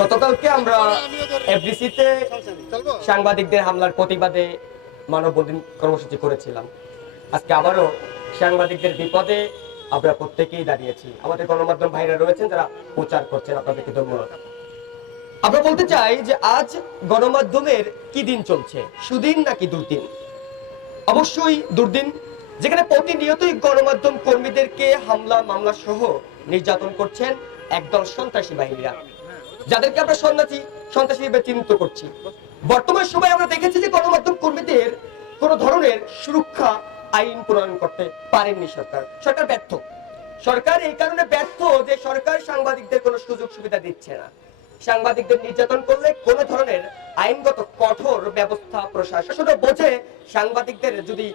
গতকালকে আমরা এফডিসিতে সাংবাদিকদের হামলার প্রতিবাদে মানববন্ধন কর্মসূচি করেছিলাম। আজকে আবারও সাংবাদিকদের বিপদে আমরা প্রত্যেকেই দাঁড়িয়েছি। আমাদের গণমাধ্যম ভাইরা রয়েছেন যারা প্রচার করছেন, আপনাদেরকে ধন্যবাদ। আমরা বলতে চাই যে আজ গণমাধ্যমের কি দিন চলছে, সুদিন নাকি দুর্দিন? অবশ্যই দুর্দিন, যেখানে প্রতিনিয়তই গণমাধ্যম কর্মীদেরকে হামলা মামলা সহ নির্যাতন করছেন একদল সন্ত্রাসী বাহিনীরা, যাদেরকে আমরা সন্ত্রাসী হিসেবে চিহ্নিত করছি। বর্তমান সময়ে আমরা দেখেছি যে গণমাধ্যম কর্মীদের কোন ধরনের সুরক্ষা আইন প্রণয়ন করতে পারেননি সরকার ব্যর্থ। সরকার এই কারণে ব্যর্থ যে সরকার সাংবাদিকদের কোনো সুযোগ সুবিধা দিচ্ছে না। সাংবাদিকদের নির্যাতন করলে কোন ধরনের আইনগত কঠোর ব্যবস্থা প্রশাসন বোঝে সাংবাদিকদের যদি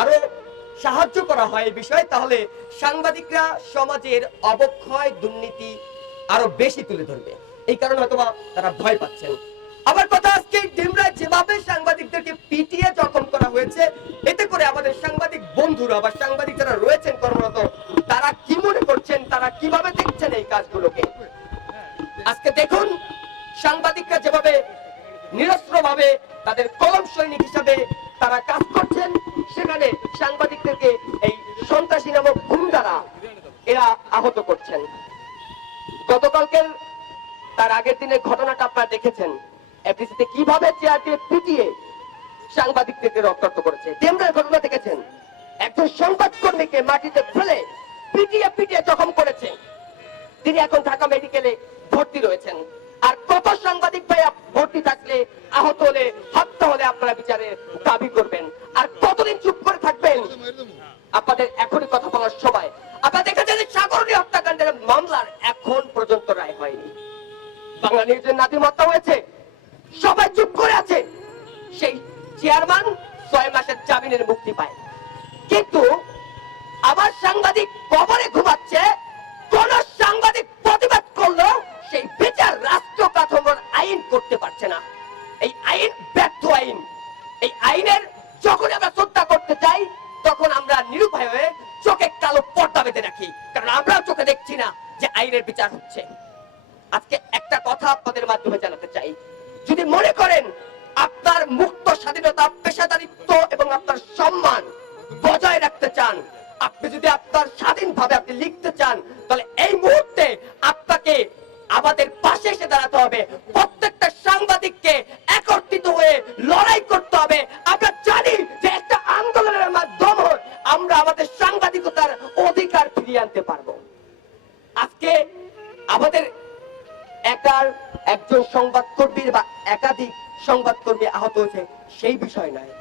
আরো সাহায্য করা হয় এই বিষয়ে, তাহলে সাংবাদিকরা সমাজের অবক্ষয় দুর্নীতি আরো বেশি তুলে ধরবে। এই কারণে হয়তোবা তারা ভয় পাচ্ছেন। আবার কথা, আজকে ডিমরা যেভাবে সাংবাদিকদেরকে পিটিয়ে জখম করা হয়েছে, এতে করে আমাদের সাংবাদিক বন্ধুরা বা সাংবাদিক যারা রয়েছেন কর্মরত, তারা কি মনে করছেন, তারা কিভাবে দেখছেন এই কাজগুলোকে? আজকে দেখুন সাংবাদিকরা যেভাবে নিরস্ত্রভাবে তাদের কলম সৈনিক হিসাবে তারা কাজ করছেন, সেখানে সাংবাদিকদেরকে এই সন্ত্রাসী নামক গুন্ডারা এরা আহত করছেন। গতকালকের তার আগের দিনের ঘটনাটা আপনারা দেখেছেন, এফডিসিতে কিভাবে চেয়ার দিয়ে পিটিয়ে সাংবাদিকদেরকে রক্তাক্ত করেছে। ডেমরার ঘটনা দেখেছেন, একজন সংবাদকর্মীকে মাটিতে ফেলে পিটিয়ে পিটিয়ে জখম করেছে। তিনি এখন ঢাকা মেডিকেলে ভর্তি রয়েছেন। আর কত সাংবাদিক ভাইয়া ভর্তি থাকলে, আহত হলে, হত্যা হলে আপনারা বিচারে দাবি করবেন? আর কতদিন চুপ করে থাকবেন? আপনাদের এখনই কথা বলার সময়। আপনারা দেখেছেন সাগরনী হত্যাকাণ্ডের মামলার এখন পর্যন্ত রায় হয়নি। বাংলা নিউজের নাদিম হত্যা হয়েছে, সবাই চুপ করে আছে। সেই চেয়ারম্যান 6 মাসের জামিনের মুক্তি পায়, কিন্তু আবার সাংবাদিক কবরে ঘুমাচ্ছে। কোন সাংবাদিক প্রতিবাদ করলো সেই বিচার রাষ্ট্র কাঠামোর আইন করতে পারছে না। এই আইন ব্যর্থ আইন। এই আইনের যখন আমরা শ্রদ্ধা করতে চাই, তখন আমরা নিরুপায় হয়ে চোখে কালো পর্দা বেঁধে রাখি, কারণ আমরাও চোখে দেখছি না যে আইনের বিচার হচ্ছে। আজকে একটা কথা আপনাদের মাধ্যমে জানাতে চাই, যদি মনে করেন আপনার মুক্ত স্বাধীনতা, পেশাদারিত্ব এবং আপনার সম্মান বজায় রাখতে চান, আপনি যদি আপনার স্বাধীনভাবে আপনি লিখতে চান, তাহলে এই মুহূর্তে আপনাকে আমাদের পাশে এসে দাঁড়াতে হবে। প্রত্যেকটা সাংবাদিককে একত্রিত হয়ে লড়াই করতে হবে। আমরা জানি যে একটা আন্দোলনের মাধ্যমে আমরা আমাদের সাংবাদিকতার অধিকার ফিরিয়ে আনতে পারবো। আজকে আমাদের একজন সংবাদকর্মীর বা একাধিক সংবাদকর্মী আহত হয়েছে সেই বিষয় নয়।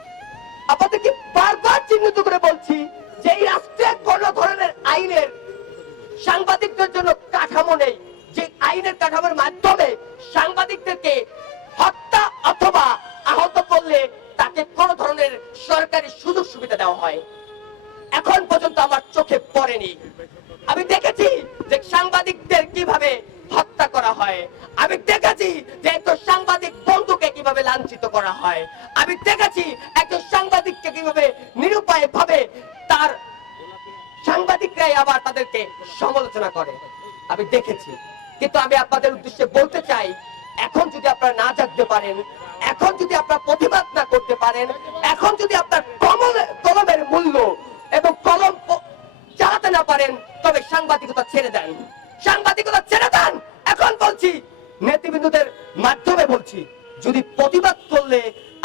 আপনাদেরকে বারবার চিহ্নিত করে বলছি যে এই রাষ্ট্রে কোন ধরনের আইনের সাংবাদিকদের জন্য কাঠামো নেই, যে আইনের কাঠামোর মাধ্যমে সাংবাদিকদেরকে হত্যা অথবা আহত করলে তাকে কোন ধরনের সরকারি সুযোগ সুবিধা দেওয়া হয়, এখন পর্যন্ত আমার চোখে পড়েনি। আমি দেখেছি যে সাংবাদিকদের কিভাবে হত্যা করা হয়, আমি দেখেছি যে একজন সাংবাদিক বন্ধুকে কিভাবে লাঞ্ছিত করা হয়, আমি দেখেছি একজন সাংবাদিককে কিভাবে নিরুপায় ভাবে তার সাংবাদিকরাই আবার তাদেরকে সমালোচনা করে, আমি দেখেছি। কিন্তু আমি আপনাদের উদ্দেশ্যে বলতে চাই, এখন যদি আপনারা না জানতে পারেন, এখন যদি আপনারা প্রতিবাদ না করতে পারেন, এখন যদি আপনার কলমের মূল্য এবং কলম চালাতে না পারেন, তবে সাংবাদিকতা ছেড়ে দেন। সাংবাদিকতা ছেড়ে দেন। এখন বলছি, নেতৃবৃন্দদের মাধ্যমে বলছি, যদি প্রতিবাদ করলে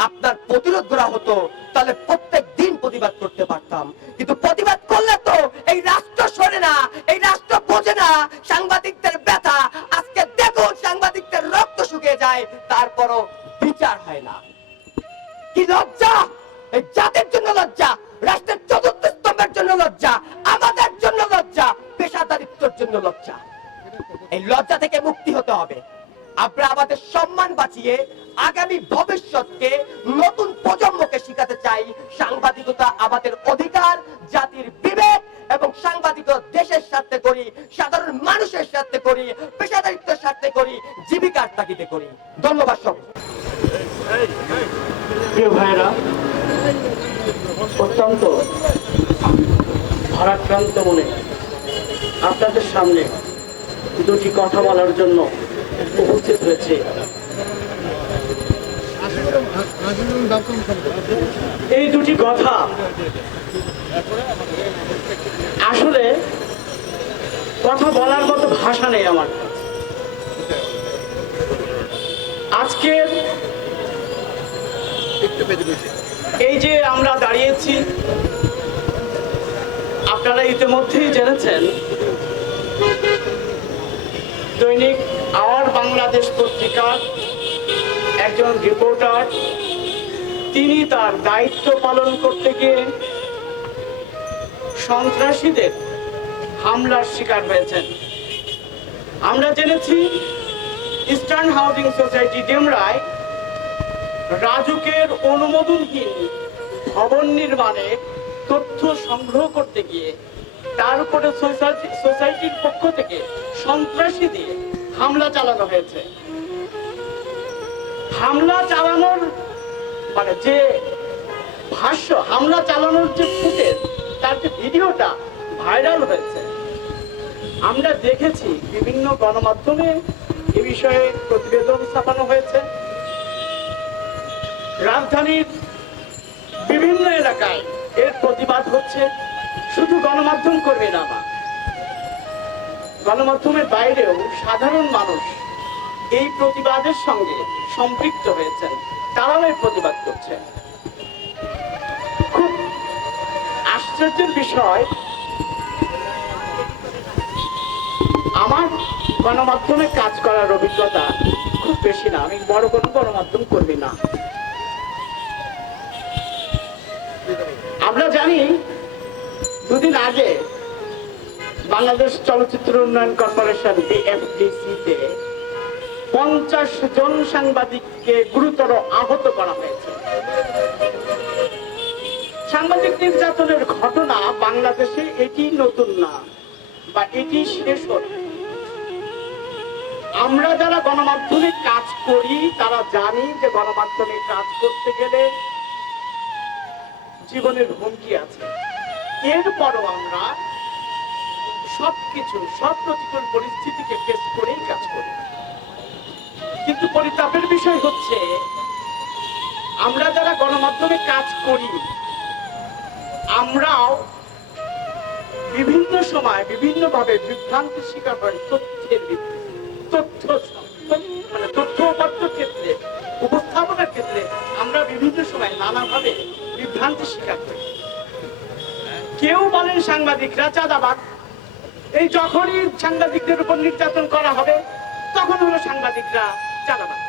আপনার প্রতিরোধ করা হতো, তাহলে প্রত্যেক দিন প্রতিবাদ করতে পারতাম। কিন্তু প্রতিবাদ করলে তো এই রাষ্ট্র সরে না, এই রাষ্ট্র বোঝে না সাংবাদিকদের ব্যথা। আজকে দেখুন সাংবাদিকদের রক্ত শুকিয়ে যায়, তারপরও বিচার হয় না। কি লজ্জা! এই জাতির জন্য লজ্জা, রাষ্ট্রের চতুর্থ স্তম্ভের জন্য লজ্জা, আমাদের জন্য লজ্জা, পেশাদারিত্বের জন্য লজ্জা। এই লজ্জা থেকে মুক্তি হতে হবে। আমরা আমাদের সম্মান বাঁচিয়ে আগামী ভবিষ্যৎকে, নতুন প্রজন্মকে শিখাতে চাই সাংবাদিকতা আমাদের অধিকার, জাতির বিবেক, এবং সাংবাদিকতা দেশের স্বার্থে করি, সাধারণ মানুষের স্বার্থে করি, পেশাদারিত্বের স্বার্থে করি, জীবিকার তাগিদে করি। ধন্যবাদ সব প্রিয় ভাইরা, অত্যন্ত ভারাক্রান্ত মনে আপনাদের সামনে দুটি কথা বলার জন্য উপস্থিত হয়েছে। এই দুটি কথা আসলে কথা বলার মতো ভাষা নেই আমার কাছে। আজকে এই যে আমরা দাঁড়িয়েছি, আপনারা ইতিমধ্যেই জেনেছেন দৈনিক আওয়ার বাংলাদেশ পত্রিকার একজন রিপোর্টার, তিনি তার দায়িত্ব পালন করতে গিয়ে সন্ত্রাসীদের হামলার শিকার হয়েছেন। আমরা জেনেছি ইস্টার্ন হাউজিং সোসাইটি ডেমরায় রাজুকের অনুমোদনহীন ভবন নির্মাণের তথ্য সংগ্রহ করতে গিয়ে তার উপরে সোসাইটির পক্ষ থেকে সন্ত্রাসী দিয়ে হামলা চালানো হয়েছে। হামলা চালানোর মানে যে ভাষ্য, হামলা চালানোর যে ফুটেজ, তার যে ভিডিওটা ভাইরাল হয়েছে, আমরা দেখেছি বিভিন্ন গণমাধ্যমে এ বিষয়ে প্রতিবেদন ছাপানো হয়েছে। রাজধানীর বিভিন্ন এলাকায় এর প্রতিবাদ হচ্ছে। শুধু গণমাধ্যম করবে না, গণমাধ্যমের বাইরেও সাধারণ মানুষ এই প্রতিবাদের সঙ্গে সম্পৃক্ত হয়েছেন, তারাও এর প্রতিবাদ করছেন। খুব আশ্চর্যের বিষয়, আমার গণমাধ্যমে কাজ করার অভিজ্ঞতা খুব বেশি না, আমি বড় কোনো গণমাধ্যম কর্মী না। আমরা জানি দুদিন আগে বাংলাদেশ চলচ্চিত্র উন্নয়ন কর্পোরেশন BFDC-তে 50 জন সাংবাদিককে গুরুতর আহত করা হয়েছে। সাংবাদিক নির্যাতনের ঘটনা বাংলাদেশে এটি নতুন না, বা এটি শেষ হচ্ছে। আমরা যারা গণমাধ্যমে কাজ করি তারা জানি যে গণমাধ্যমে কাজ করতে গেলে জীবনের হুমকি আছে। এরপরও আমরা সবকিছু, সব প্রতিকূল পরিস্থিতিকে ফেস করেই কাজ করি। কিন্তু পরিতাপের বিষয় হচ্ছে, আমরা যারা গণমাধ্যমে কাজ করি আমরাও বিভিন্ন সময় বিভিন্নভাবে বিভ্রান্তির শিকার হয়। তথ্যের তথ্য উপাত্তর ক্ষেত্রে, উপস্থাপনার ক্ষেত্রে আমরা বিভিন্ন সময় নানাভাবে বিভ্রান্তির শিকার করি। কেউ বলেন সাংবাদিকরা চাঁদাবাজ, এই যখনই সাংবাদিকদের উপর নির্যাতন করা হবে তখন হলো সাংবাদিকরা চাঁদাবাজ,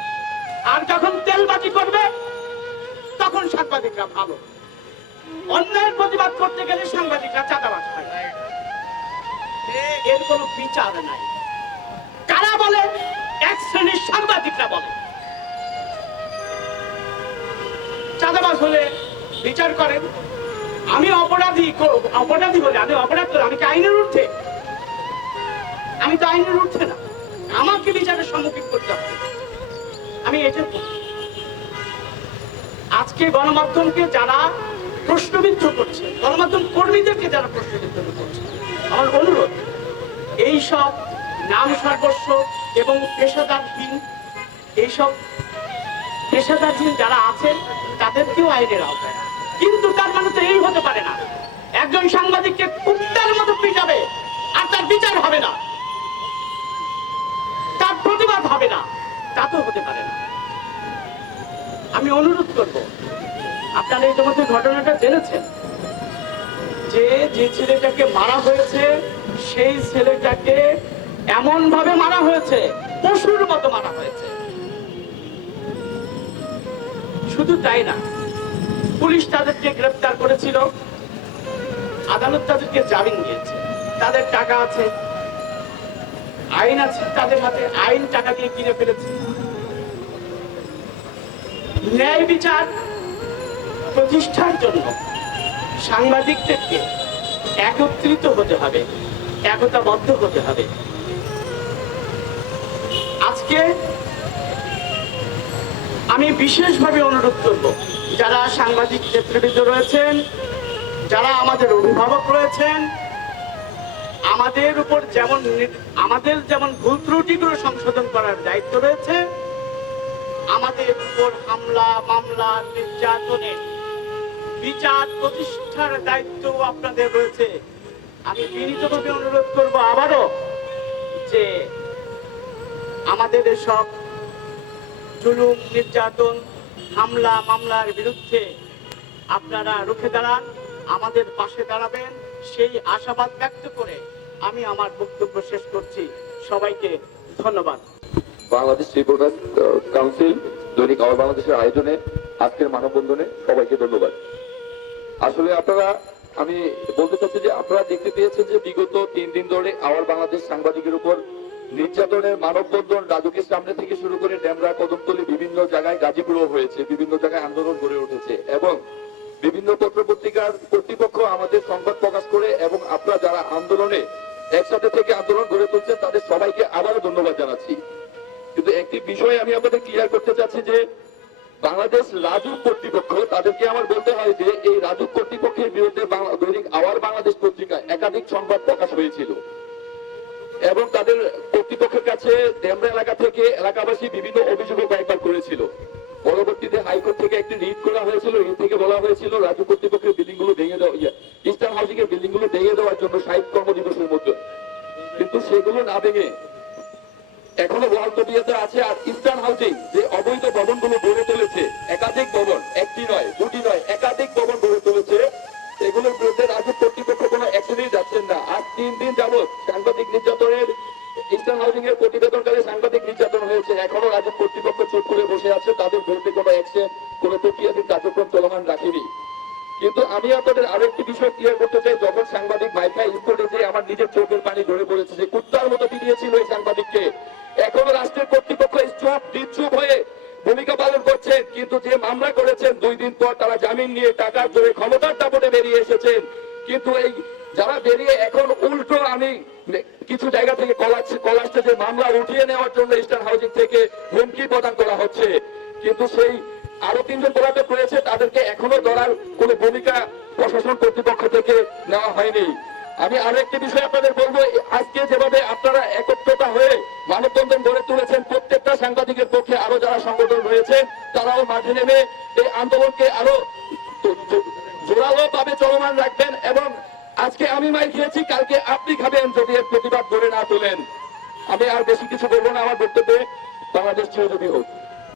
আর যখন তেলবাজি করবে তখন সাংবাদিকরা ভালো। অন্যায়ের প্রতিবাদ করতে গেলে সাংবাদিকরা চাঁদাবাজ হয়। এর কোনো বিচার নাই। কারা বলে? এক শ্রেণীর সাংবাদিকরা বলে। চাঁদাবাজ হলে বিচার করেন। আমি অপরাধী হলে, আমি অপরাধ করে, আমি কি আইনের ঊর্ধ্বে? আমি তো আইনের ঊর্ধ্বে না, আমাকে বিচারের সম্মুখীন করতে হবে। আমি এটা আজকে গণমাধ্যমকে যারা প্রশ্নবিদ্ধ করছে, গণমাধ্যম কর্মীদেরকে যারা প্রশ্নবিদ্ধ করছে, আমার অনুরোধ, এইসব নাম সর্বস্ব এবং পেশাদারহীন যারা আছেন তাদেরকেও আইনের আওতায়। কিন্তু তার মানে তো এই হতে পারে না একজন সাংবাদিককে কুত্তার মতো পিটাবে আর তার বিচার হবে না, তার প্রতিবাদ হবে না, তা তো হতে পারে না। আমি অনুরোধ করব, আপনারা ইতিমধ্যে ঘটনাটা জেনেছেন যে ছেলেটাকে মারা হয়েছে সেই ছেলেটাকে এমন ভাবে মারা হয়েছে, পশুর মতো মারা হয়েছে। শুধু তাই না, পুলিশ তাদেরকে গ্রেফতার করেছিল, আদালত তাদেরকে জামিন দিয়েছে। তাদের টাকা আছে, আইন আছে তাদের হাতে, আইন টাকা দিয়ে কিনে ফেলেছে। ন্যায় বিচার প্রতিষ্ঠার জন্য সাংবাদিকদেরকে একত্রিত হতে হবে, একতাবদ্ধ হতে হবে। আজকে আমি বিশেষভাবে অনুরোধ করব, যারা সাংবাদিক নেতৃবৃন্দ রয়েছেন, যারা আমাদের অভিভাবক রয়েছেন, আমাদের যেমন ভুল ত্রুটিগুলো সংশোধন করার দায়িত্ব রয়েছে, আমাদের উপর হামলা মামলা নির্যাতনের বিচার প্রতিষ্ঠার দায়িত্ব আপনাদের রয়েছে। আমি বিনীতভাবে অনুরোধ করব আবারও যে আমাদের এসব জুলুম নির্যাতন হামলা মামলার বিরুদ্ধে আপনারা রুখে দাঁড়ান, আমাদের পাশে দাঁড়াবেন, সেই আশাবাদ ব্যক্ত করে আমি আমার বক্তব্য শেষ করছি। সবাইকে ধন্যবাদ। বাংলাদেশ রিপোর্টার্স কাউন্সিল দৈনিক আওয়ার বাংলাদেশের আয়োজনে আজকের মানববন্ধনে সবাইকে ধন্যবাদ। আসলে আমি বলতে চাচ্ছি যে আপনারা দেখতে পেয়েছেন যে বিগত 3 দিন ধরে আওয়ার বাংলাদেশ সাংবাদিকের উপর নির্যাতনের মানববন্ধন রাজুকের সামনে থেকে শুরু করে ডেমরা কদমতলী বিভিন্ন জায়গায় গাজীপুরও হয়েছে, বিভিন্ন জায়গায় আন্দোলন গড়ে উঠেছে এবং বিভিন্ন পত্র পত্রিকার কর্তৃপক্ষ আমাদের সংবাদ প্রকাশ করে এবং আপনারা যারা আন্দোলনে একসাথে থেকে আন্দোলন গড়ে তুলছেন তাদের সবাইকে আবারও ধন্যবাদ জানাচ্ছি। কিন্তু একটি বিষয় আমি আপনাদের ক্লিয়ার করতে চাচ্ছি যে বাংলাদেশ রাজুক কর্তৃপক্ষ, তাদেরকে আমার বলতে হয় যে এই রাজুক কর্তৃপক্ষের বিরুদ্ধে দৈনিক আওয়ার বাংলাদেশ পত্রিকায় একাধিক সংবাদ প্রকাশ হয়েছিল এবং তাদের কর্তৃপক্ষের কাছে ডেমরা এলাকা থেকে এলাকাবাসী বিভিন্ন অভিযোগও কয়েকবার করেছিল। পরবর্তীতে হাইকোর্ট থেকে একটি রিট করা হয়েছিল, রিট থেকে বলা হয়েছিল রাজুক কর্তৃপক্ষের বিল্ডিং গুলো ভেঙে দেওয়া, ইস্টার্ন হাউজিং এর বিল্ডিং গুলো ভেঙে দেওয়ার জন্য 60 কর্মদিবসের মধ্যে, কিন্তু সেগুলো না ভেঙে এখনো ওয়াল তবিয়াতে আছে। আর ইস্টার্ন হাউজিং যে অবৈধ ভবনগুলো গড়ে তুলেছে, একাধিক ভবন, একটি নয় দুটি নয় একাধিক ভবন গড়ে তুলেছে, এগুলোর বিরুদ্ধে রাজুক কর্তৃপক্ষ কোনো অ্যাকশনই যাচ্ছেন না। আজ 3 দিন যাবৎ সাংবাদিক নির্যাতনের ইস্টার্ন হাউজিং এর প্রতিবেদনকালে সাংবাদিক নির্যাতন হয়েছে, এখনো রাজুক কর্তৃপক্ষ চুপ করে বসে আছে, তাদের বিরুদ্ধে কোনো অ্যাকশন কোনো প্রক্রিয়াধীন কার্যক্রম চলমান রাখেনি। কিন্তু আমি আপনাদের আরো একটি বিষয় ক্লিয়ার করতে চাই, যখন সাংবাদিক মাইকা স্পোর্টে যে আমার নিজের চোখের পানি ঝরে পড়েছে, যে কুত্তার মতো পিটিয়েছিল এই সাংবাদিককে, এখনো রাষ্ট্রের কর্তৃপক্ষ চুপ হয়ে ভূমিকা পালন করছেন। কিন্তু যে মামলা করেছেন 2 দিন পর তারা জামিন নিয়ে টাকার জোরে ক্ষমতার দাপটে বেরিয়ে এসেছেন। কিন্তু এই যারা বেরিয়ে এখন উল্টো আমি কিছু জায়গা থেকে কল আসছে যে মামলা উঠিয়ে নেওয়ার জন্য ইস্টার্ন হাউজিং থেকে হুমকি প্রদান করা হচ্ছে, কিন্তু সেই আরো 3 জন পলাতক রয়েছে, তাদেরকে এখনো ধরার কোনো ভূমিকা প্রশাসন কর্তৃপক্ষ থেকে নেওয়া হয়নি। আমি আরো একটি বিষয় আপনাদের বলবো, আজকে যেভাবে আপনারা একত্রতা হয়ে মানববন্ধন গড়ে তুলেছেন, প্রত্যেকটা সাংবাদিকের পক্ষে আরো যারা সংগঠন রয়েছে তারাও মাঠে নেমে এই আন্দোলনকে আরো জোরালো ভাবে চলমান রাখবেন এবং আজকে আমি মাইর খেয়েছি, কালকে আপনি খাবেন যদি এর প্রতিবাদ গড়ে না তোলেন। আমি আর বেশি কিছু বলবো না, আমার বক্তব্যে বাংলাদেশ চিরজীবী হোক।